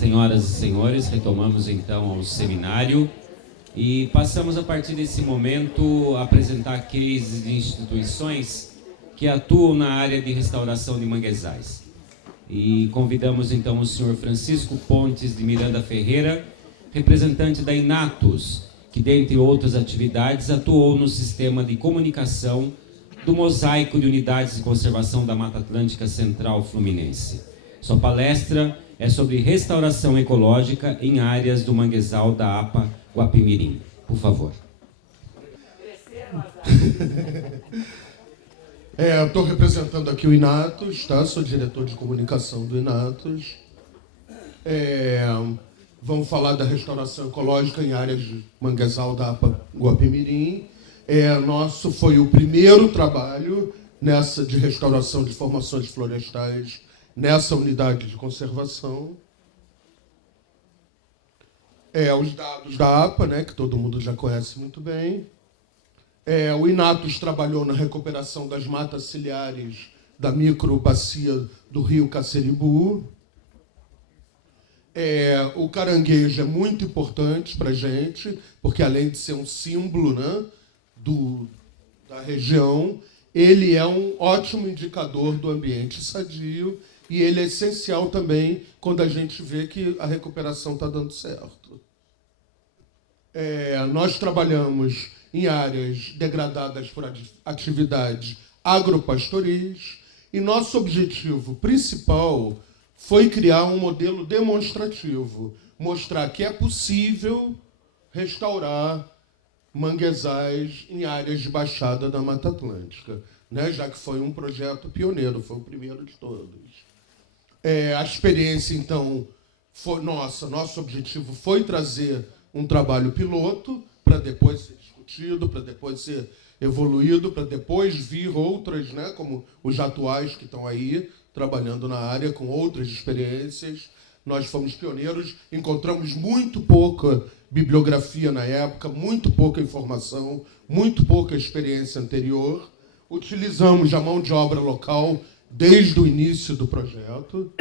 Senhoras e senhores, retomamos então o seminário e passamos a partir desse momento a apresentar cases de instituições que atuam na área de restauração de manguezais. E convidamos então o senhor Francisco Pontes de Miranda Ferreira, representante da Inatus, que dentre outras atividades atuou no sistema de comunicação do Mosaico de Unidades de Conservação da Mata Atlântica Central Fluminense. Sua palestra é sobre restauração ecológica em áreas do manguezal da APA Guapimirim. Por favor. Eu estou representando aqui o Inatus, tá? Sou diretor de comunicação do Inatus. Vamos falar da restauração ecológica em áreas de manguezal da APA Guapimirim. Nosso foi o primeiro trabalho nessa de restauração de formações florestais nessa unidade de conservação. Os dados da APA, né, que todo mundo já conhece muito bem. O Inatus trabalhou na recuperação das matas ciliares da microbacia do rio Caceribu. O caranguejo é muito importante para a gente, porque além de ser um símbolo, né, da região, ele é um ótimo indicador do ambiente sadio e ele é essencial também quando a gente vê que a recuperação está dando certo. Nós trabalhamos em áreas degradadas por atividades agropastoris e nosso objetivo principal foi criar um modelo demonstrativo, mostrar que é possível restaurar manguezais em áreas de baixada da Mata Atlântica, né? Já que foi um projeto pioneiro, foi o primeiro de todos. A experiência, então, foi nosso objetivo foi trazer um trabalho piloto para depois ser discutido, para depois ser evoluído, para depois vir outras, né, como os atuais que estão aí, trabalhando na área com outras experiências. Nós fomos pioneiros, encontramos muito pouca bibliografia na época, muito pouca informação, muito pouca experiência anterior. Utilizamos a mão de obra local desde o início do projeto.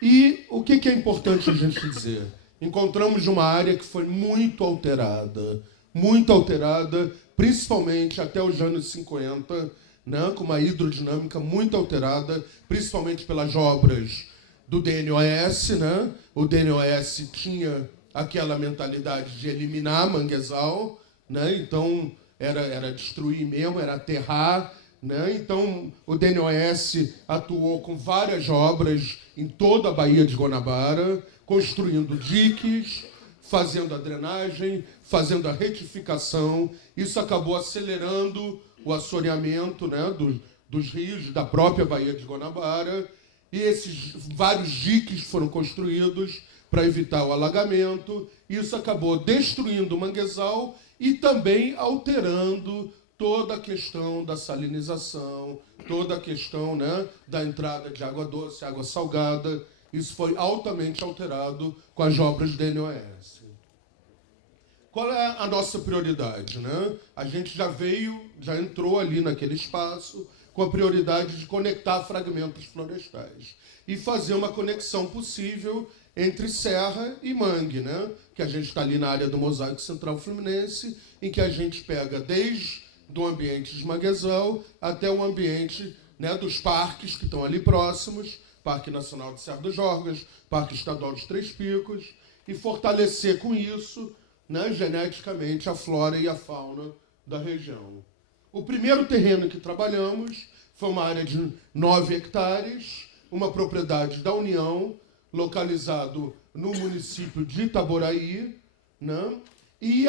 E o que é importante a gente dizer? Encontramos uma área que foi muito alterada, principalmente até os anos 50, né, com uma hidrodinâmica muito alterada, principalmente pelas obras do DNOS, né? O DNOS tinha aquela mentalidade de eliminar manguezal, né? Então era destruir mesmo, era aterrar, né? Então o DNOS atuou com várias obras em toda a Baía de Guanabara, construindo diques, fazendo a drenagem, fazendo a retificação. Isso acabou acelerando o assoreamento, né, dos rios da própria Baía de Guanabara. E esses vários diques foram construídos para evitar o alagamento. Isso acabou destruindo o manguezal e também alterando toda a questão da salinização, toda a questão, né, da entrada de água doce, água salgada. Isso foi altamente alterado com as obras do DNOS. Qual é a nossa prioridade, né? A gente já entrou ali naquele espaço com a prioridade de conectar fragmentos florestais e fazer uma conexão possível entre serra e mangue, né? Que a gente está ali na área do Mosaico Central Fluminense, em que a gente pega desde do ambiente de manguezal até o ambiente, né, dos parques que estão ali próximos, Parque Nacional de Serra dos Jorgas, Parque Estadual dos Três Picos, e fortalecer com isso, né, geneticamente a flora e a fauna da região. O primeiro terreno que trabalhamos foi uma área de 9 hectares, uma propriedade da União, localizado no município de Itaboraí, né? E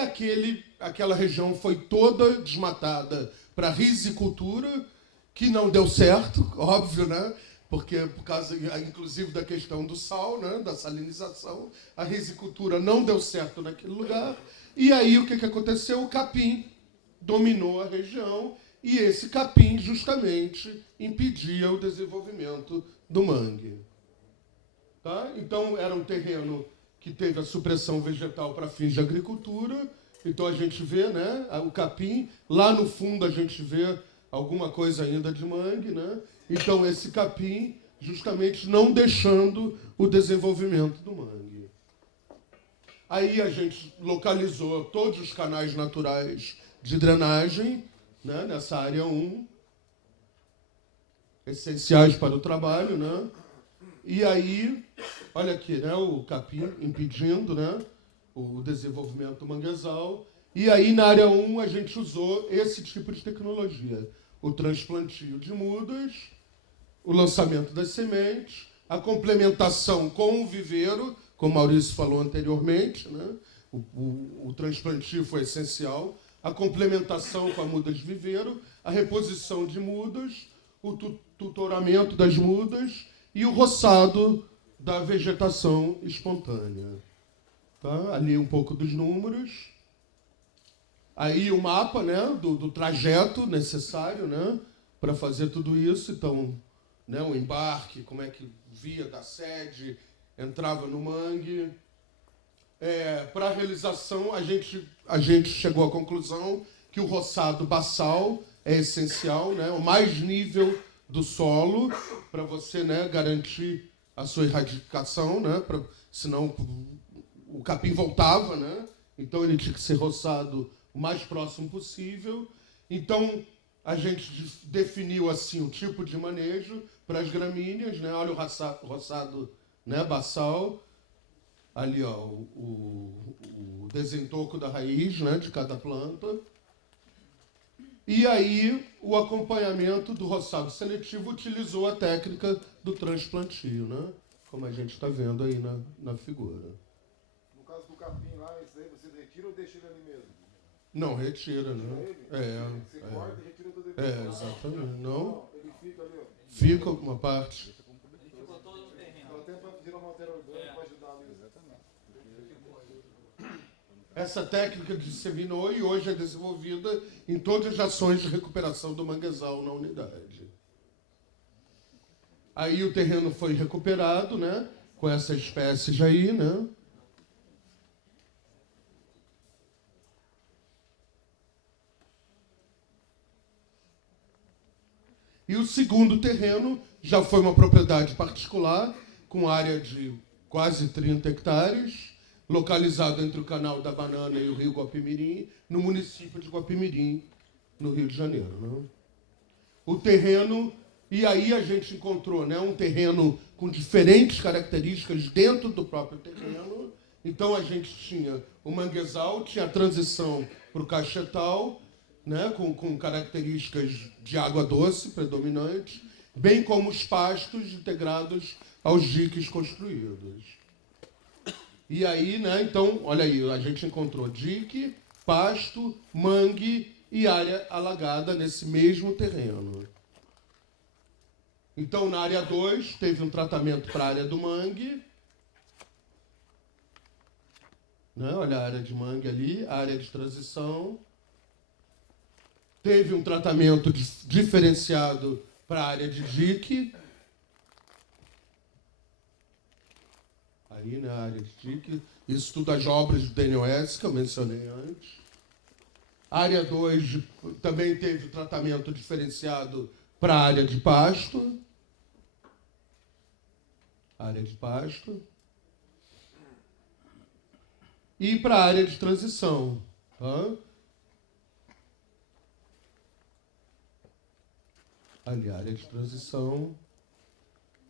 aquela região foi toda desmatada para risicultura, que não deu certo, óbvio, né? Porque por causa, inclusive, da questão do sal, né, da salinização, a risicultura não deu certo naquele lugar. E aí o que aconteceu? O capim dominou a região e esse capim justamente impedia o desenvolvimento do mangue. Tá? Então era um terreno que teve a supressão vegetal para fins de agricultura. Então a gente vê, né, o capim, lá no fundo a gente vê alguma coisa ainda de mangue, né? Então esse capim justamente não deixando o desenvolvimento do mangue. Aí a gente localizou todos os canais naturais de drenagem, né, nessa área 1, essenciais para o trabalho, né? E aí, olha aqui, né, o capim impedindo, né, o desenvolvimento do manguezal. E aí, na área 1, a gente usou esse tipo de tecnologia. O transplantio de mudas, o lançamento das sementes, a complementação com o viveiro, como o Maurício falou anteriormente, né? O transplantio foi essencial, a complementação com a muda de viveiro, a reposição de mudas, o tutoramento das mudas e o roçado da vegetação espontânea. Tá? Ali um pouco dos números. Aí o mapa, né, do trajeto necessário, né, para fazer tudo isso. Então, né, o embarque, como é que via da sede, entrava no mangue. Para a realização, a gente chegou à conclusão que o roçado baçal é essencial, né, o mais nível do solo, para você, né, garantir a sua erradicação, né, senão o capim voltava, né, então ele tinha que ser roçado o mais próximo possível. Então, a gente definiu assim o tipo de manejo para as gramíneas, né? Olha o roçado, né, baçal. Ali, ó, o desentoco da raiz, né, de cada planta. E aí, o acompanhamento do roçado seletivo utilizou a técnica do transplantio, né? Como a gente está vendo aí na figura. No caso do capim lá, esse aí você retira ou deixa ele ali mesmo? Não, retira, né? Você corta e retira tudo ele. Exatamente. Não, ele fica ali, ó. fica uma parte. Ficou todo no terreno. Até para virar matéria orgânica para ajudar ali. Exatamente. Essa técnica disseminou e hoje é desenvolvida em todas as ações de recuperação do manguezal na unidade. Aí o terreno foi recuperado, né? Com essa espécie aí, né? E o segundo terreno já foi uma propriedade particular, com área de quase 30 hectares, localizado entre o Canal da Banana e o Rio Guapimirim, no município de Guapimirim, no Rio de Janeiro. Né? O terreno, e aí a gente encontrou, né, um terreno com diferentes características dentro do próprio terreno. Então a gente tinha o manguezal, tinha a transição para o cachetal, né, com características de água doce predominante, bem como os pastos integrados aos diques construídos. E aí, né, então, olha aí, a gente encontrou dique, pasto, mangue e área alagada nesse mesmo terreno. Então, na área 2, teve um tratamento para a área do mangue. Né, olha a área de mangue ali, a área de transição. Teve um tratamento diferenciado para a área de dique. Aí, na área de dique. Isso tudo as obras do DNOS, que eu mencionei antes. A área 2 também teve tratamento diferenciado para a área de pasto. Área de pasto. E para a área de transição. Tá? Ali, área de transição.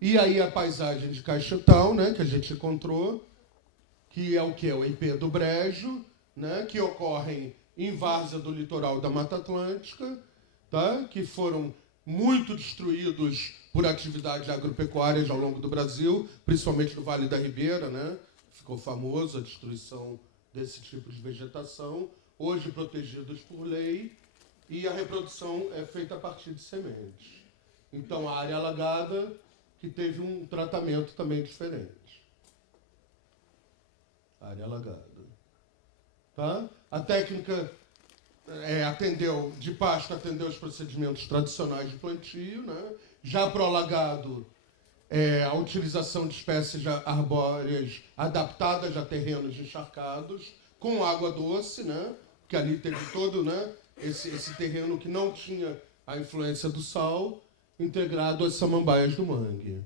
E aí a paisagem de Caixotal, né, que a gente encontrou, que é o quê? O IP do Brejo, né, que ocorrem em várzea do litoral da Mata Atlântica, tá, que foram muito destruídos por atividades agropecuárias ao longo do Brasil, principalmente no Vale da Ribeira, né, ficou famoso a destruição desse tipo de vegetação, hoje protegidos por lei, e a reprodução é feita a partir de sementes. Então, a área alagada, que teve um tratamento também diferente. Área alagada. Tá? A técnica de pasto atendeu os procedimentos tradicionais de plantio. Né? Já para o alagado, a utilização de espécies arbóreas adaptadas a terrenos encharcados, com água doce, né? Porque ali teve todo, né, esse terreno que não tinha a influência do sal, integrado às samambaias do mangue.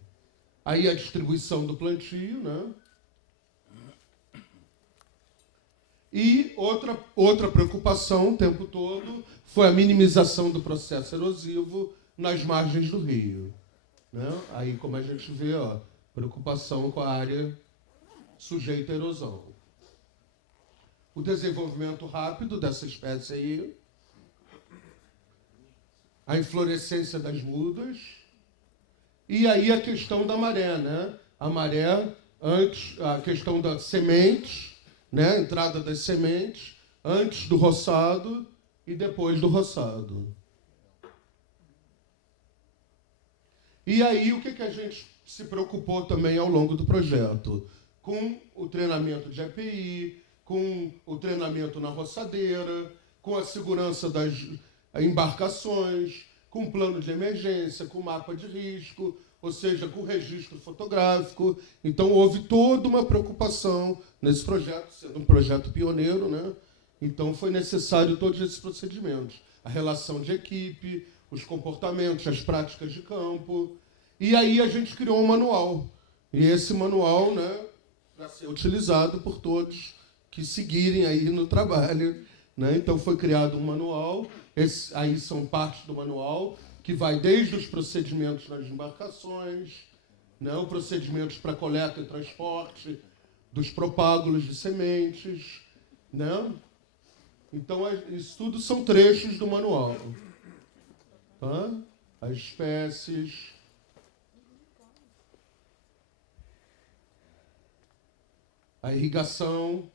Aí a distribuição do plantio, né? E outra preocupação o tempo todo foi a minimização do processo erosivo nas margens do rio, né? Aí, como a gente vê, ó, preocupação com a área sujeita à erosão. O desenvolvimento rápido dessa espécie aí, a inflorescência das mudas, e aí a questão da maré, né? A maré, antes, a questão das sementes, né? A entrada das sementes, antes do roçado e depois do roçado. E aí o que a gente se preocupou também ao longo do projeto? Com o treinamento de EPI, com o treinamento na roçadeira, com a segurança das embarcações, com plano de emergência, com mapa de risco, ou seja, com registro fotográfico. Então, houve toda uma preocupação nesse projeto, sendo um projeto pioneiro, né? Então, foi necessário todos esses procedimentos. A relação de equipe, os comportamentos, as práticas de campo. E aí a gente criou um manual. E esse manual, né, para ser utilizado por todos que seguirem aí no trabalho, né? Então, foi criado um manual. Aí são partes do manual, que vai desde os procedimentos nas embarcações, né, os procedimentos para coleta e transporte dos propágulos de sementes, né? Então, isso tudo são trechos do manual. Tá? As espécies, a irrigação,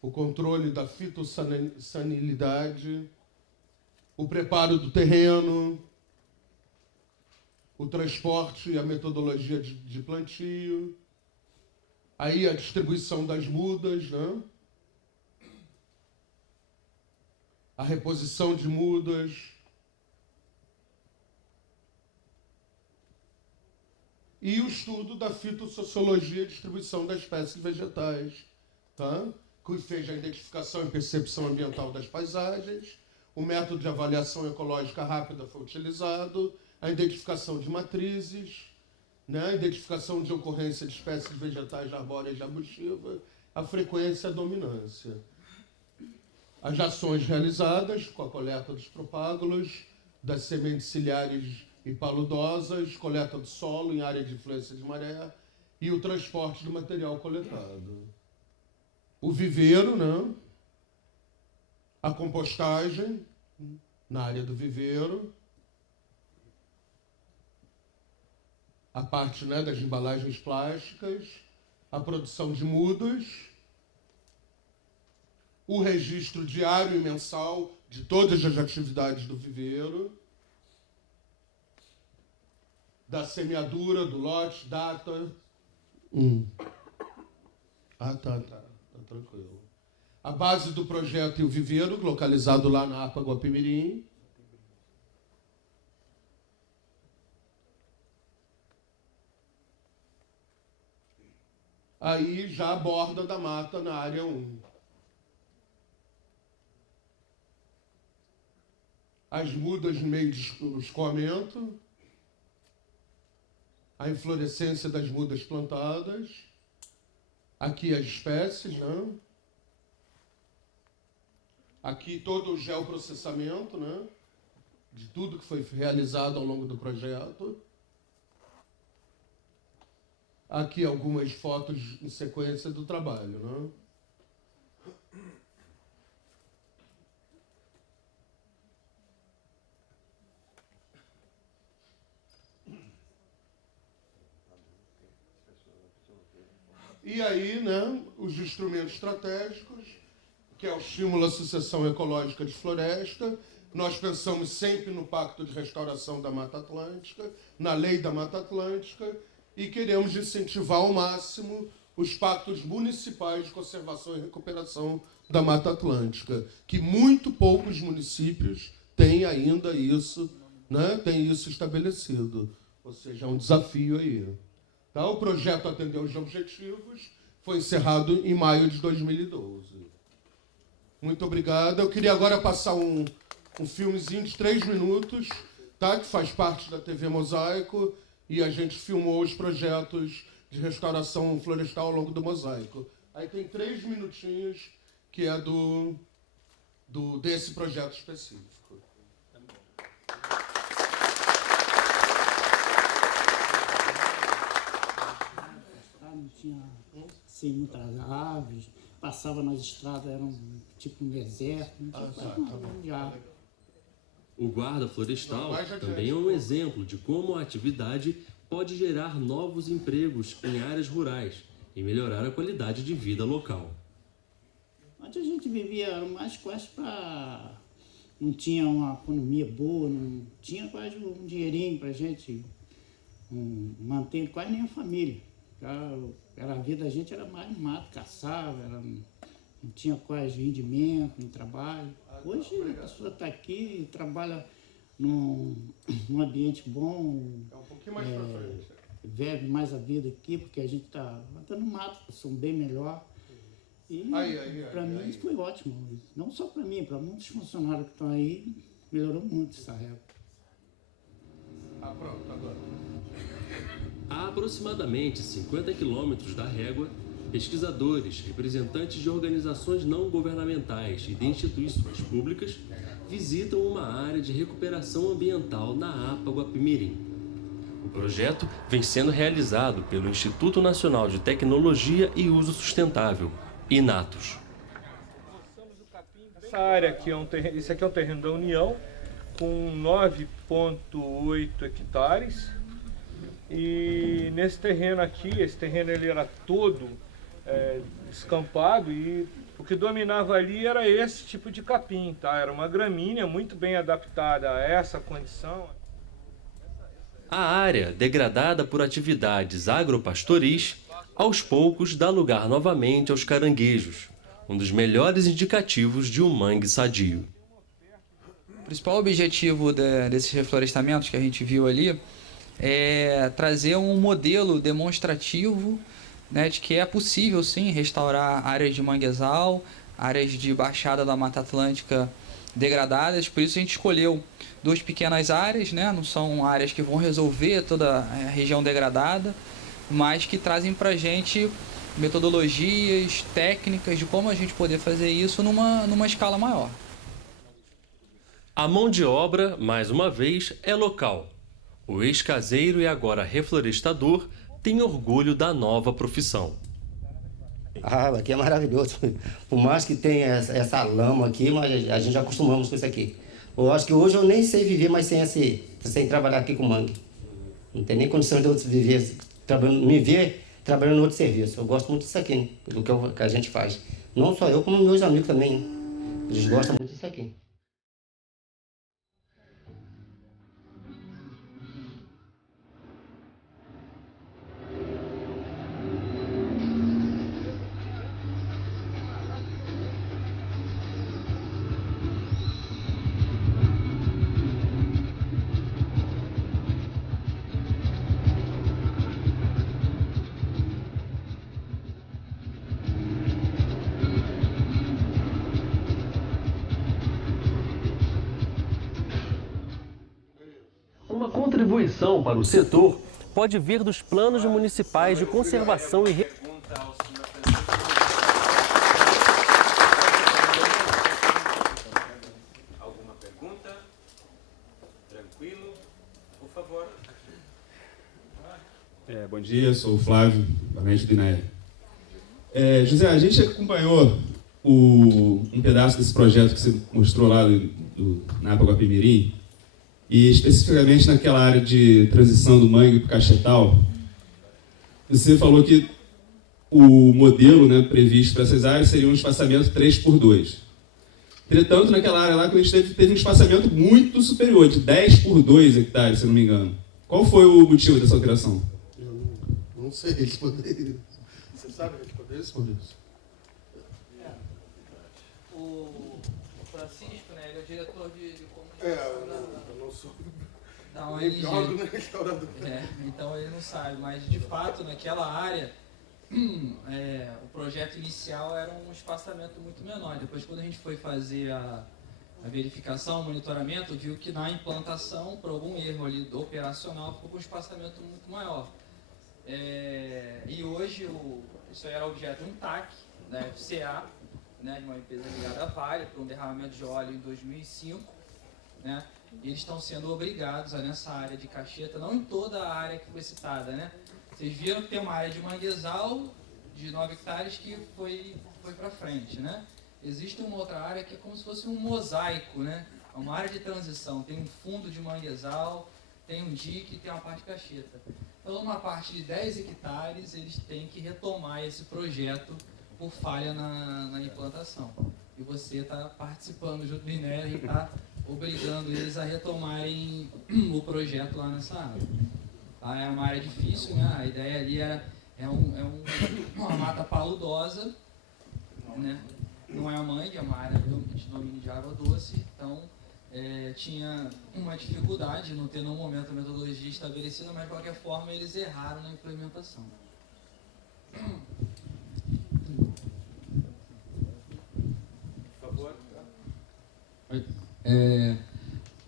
o controle da fitossanilidade, o preparo do terreno, o transporte e a metodologia de plantio, aí a distribuição das mudas, né? A reposição de mudas, e o estudo da fitossociologia e distribuição das espécies vegetais, tá? Que fez a identificação e percepção ambiental das paisagens. O método de avaliação ecológica rápida foi utilizado, a identificação de matrizes, né, a identificação de ocorrência de espécies vegetais arbóreas de arbustiva, a frequência e a dominância. As ações realizadas com a coleta dos propágulos, das sementes ciliares e paludosas, coleta do solo em área de influência de maré e o transporte do material coletado. O viveiro, né? A compostagem na área do viveiro, a parte, né, das embalagens plásticas, a produção de mudas, o registro diário e mensal de todas as atividades do viveiro, da semeadura, do lote, data. Tá tranquilo. A base do projeto e o viveiro, localizado lá na APA Guapimirim. Aí já a borda da mata na área 1. As mudas no meio de escoamento. A inflorescência das mudas plantadas. Aqui as espécies, né? Aqui todo o geoprocessamento, né, de tudo que foi realizado ao longo do projeto. Aqui algumas fotos em sequência do trabalho, né? E aí, né, os instrumentos estratégicos, que é o estímulo à sucessão ecológica de floresta. Nós pensamos sempre no Pacto de Restauração da Mata Atlântica, na Lei da Mata Atlântica, e queremos incentivar ao máximo os pactos municipais de conservação e recuperação da Mata Atlântica, que muito poucos municípios têm ainda isso, né, têm isso estabelecido. Ou seja, é um desafio aí. Tá? O projeto atendeu os objetivos, foi encerrado em maio de 2012. Muito obrigado. Eu queria agora passar um filmezinho de 3 minutos, tá? Que faz parte da TV Mosaico, e a gente filmou os projetos de restauração florestal ao longo do mosaico. Aí tem 3 minutinhos que é desse projeto específico. Não tinha assim, muitas árvores, passava nas estradas, era tipo um deserto, não tinha quase nada de árvore. O guarda florestal também é um exemplo de como a atividade pode gerar novos empregos em áreas rurais e melhorar a qualidade de vida local. Antes a gente vivia mais quase para... Não tinha uma economia boa, não tinha quase um dinheirinho para a gente manter quase nem a família. A vida da gente era mais mato, caçava, não tinha quase rendimento, nem trabalho. Hoje a pessoa está aqui, trabalha num ambiente bom, É um pouquinho mais pra frente. vive mais a vida aqui, porque a gente está matando mato, são bem melhor. E para mim isso foi ótimo. Não só para mim, para muitos funcionários que estão aí, melhorou muito essa régua. Pronto, agora. A aproximadamente 50 quilômetros da régua, pesquisadores, representantes de organizações não governamentais e de instituições públicas visitam uma área de recuperação ambiental na APA Guapimirim. O projeto vem sendo realizado pelo Instituto Nacional de Tecnologia e Uso Sustentável, INATUS. Essa área aqui esse aqui é um terreno da União, com 9,8 hectares. E nesse terreno aqui, esse terreno ele era todo descampado e o que dominava ali era esse tipo de capim, tá? Era uma gramínea muito bem adaptada a essa condição. A área, degradada por atividades agropastoris, aos poucos dá lugar novamente aos caranguejos, um dos melhores indicativos de um mangue sadio. O principal objetivo desses reflorestamentos que a gente viu ali é trazer um modelo demonstrativo, né, de que é possível sim restaurar áreas de manguezal, áreas de baixada da Mata Atlântica degradadas. Por isso a gente escolheu 2 pequenas áreas, né, não são áreas que vão resolver toda a região degradada, mas que trazem para a gente metodologias, técnicas de como a gente poder fazer isso numa escala maior. A mão de obra, mais uma vez, é local. O ex-caseiro e agora reflorestador tem orgulho da nova profissão. Aqui é maravilhoso. Por mais que tenha essa lama aqui, mas a gente já acostumamos com isso aqui. Eu acho que hoje eu nem sei viver mais sem trabalhar aqui com mangue. Não tem nem condição de eu me ver trabalhando em outro serviço. Eu gosto muito disso aqui, do que a gente faz. Não só eu, como meus amigos também. Eles gostam muito disso aqui. Uma contribuição para o setor pode vir dos planos municipais de conservação e Alguma pergunta? Tranquilo? Por favor. Bom dia, sou o Flávio, Valente do INEA. José, a gente acompanhou um pedaço desse projeto que você mostrou lá na APA Guapimirim, e especificamente naquela área de transição do mangue para o cachetal. Você falou que o modelo, né, previsto para essas áreas seria um espaçamento 3x2. Entretanto, naquela área lá, a gente teve um espaçamento muito superior, de 10 por 2 hectares, se não me engano. Qual foi o motivo dessa alteração? Eu não sei responder isso. Você sabe responder isso, Maurício? O Francisco, né, ele é o diretor de comunicação eu não sou. da ONG. Jogo, Então ele não sabe, mas de fato naquela área o projeto inicial era um espaçamento muito menor. Depois, quando a gente foi fazer a verificação, o monitoramento, viu que na implantação, por algum erro ali do operacional, ficou com um espaçamento muito maior. E hoje, isso aí era objeto de um TAC, da FCA, né, de uma empresa ligada à Vale, por um derramamento de óleo em 2005, né, e eles estão sendo obrigados a, nessa área de cacheta, não em toda a área que foi citada, né, vocês viram que tem uma área de manguezal de 9 hectares que foi para frente, né, existe uma outra área que é como se fosse um mosaico, né, é uma área de transição, tem um fundo de manguezal, tem um dique e tem uma parte de cacheta. Então, numa parte de 10 hectares, eles têm que retomar esse projeto por falha na implantação. E você está participando junto do INER e está obrigando eles a retomarem o projeto lá nessa área. Tá? É uma área difícil, né? A ideia ali uma mata paludosa, né? Não é a mangue, é uma área de domínio de água doce, então tinha uma dificuldade de não ter no momento a metodologia estabelecida, mas de qualquer forma eles erraram na implementação. Por favor.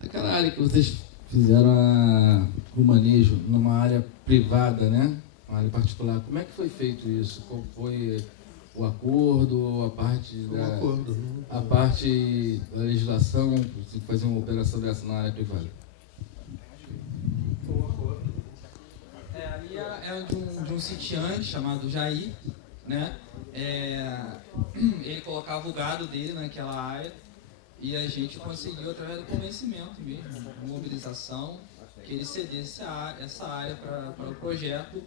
Aquela área que vocês fizeram o manejo numa área privada, né? Uma área particular, como é que foi feito isso? Qual foi o acordo, a parte a parte da legislação, se fazer uma operação dessa na área privada? Ali é de um sitiante chamado Jair, né? Ele colocava o gado dele naquela área e a gente conseguiu, através do convencimento mesmo, mobilização, que ele cedesse essa área para o projeto,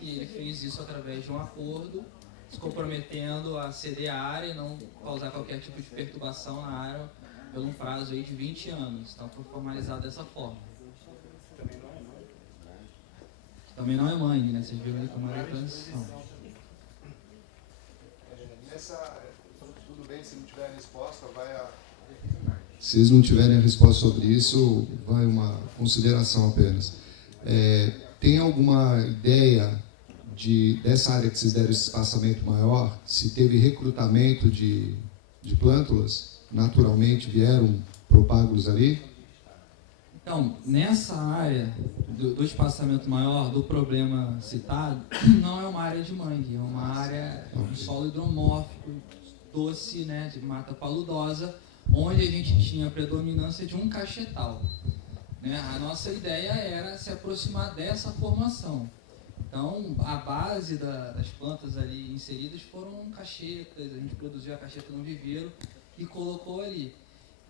e ele fez isso através de um acordo, se comprometendo a ceder a área e não causar qualquer tipo de perturbação na área por um prazo aí de 20 anos. Então foi formalizado dessa forma. Também não é mãe, né? Vocês viram ali como era a transição. Tudo bem, se não tiver resposta, vai a... Se eles não tiverem a resposta sobre isso, vai uma consideração apenas. Tem alguma ideia dessa área que vocês deram esse espaçamento maior, se teve recrutamento de plântulas, naturalmente vieram propágulos ali? Então, nessa área do espaçamento maior, do problema citado, não é uma área de mangue, é uma área de solo hidromórfico, doce, né, de mata paludosa, onde a gente tinha a predominância de um cachetal. Né? A nossa ideia era se aproximar dessa formação. Então, a base das plantas ali inseridas foram cachetas, a gente produziu a cacheta no viveiro e colocou ali.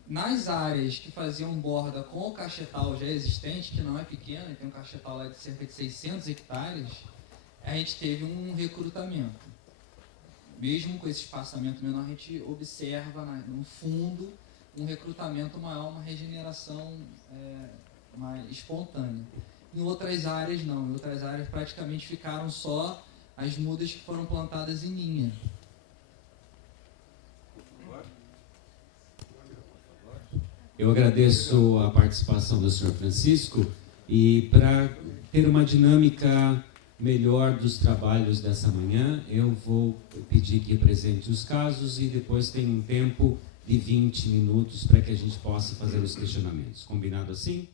Nas áreas que faziam borda com o cachetal já existente, que não é pequeno, tem um cachetal lá de cerca de 600 hectares, a gente teve um recrutamento. Mesmo com esse espaçamento menor, a gente observa no fundo um recrutamento maior, uma regeneração mais espontânea. Em outras áreas não, em outras áreas praticamente ficaram só as mudas que foram plantadas em linha. Eu agradeço a participação do senhor Francisco e para ter uma dinâmica melhor dos trabalhos dessa manhã, eu vou pedir que apresente os casos e depois tem um tempo de 20 minutos para que a gente possa fazer os questionamentos. Combinado assim?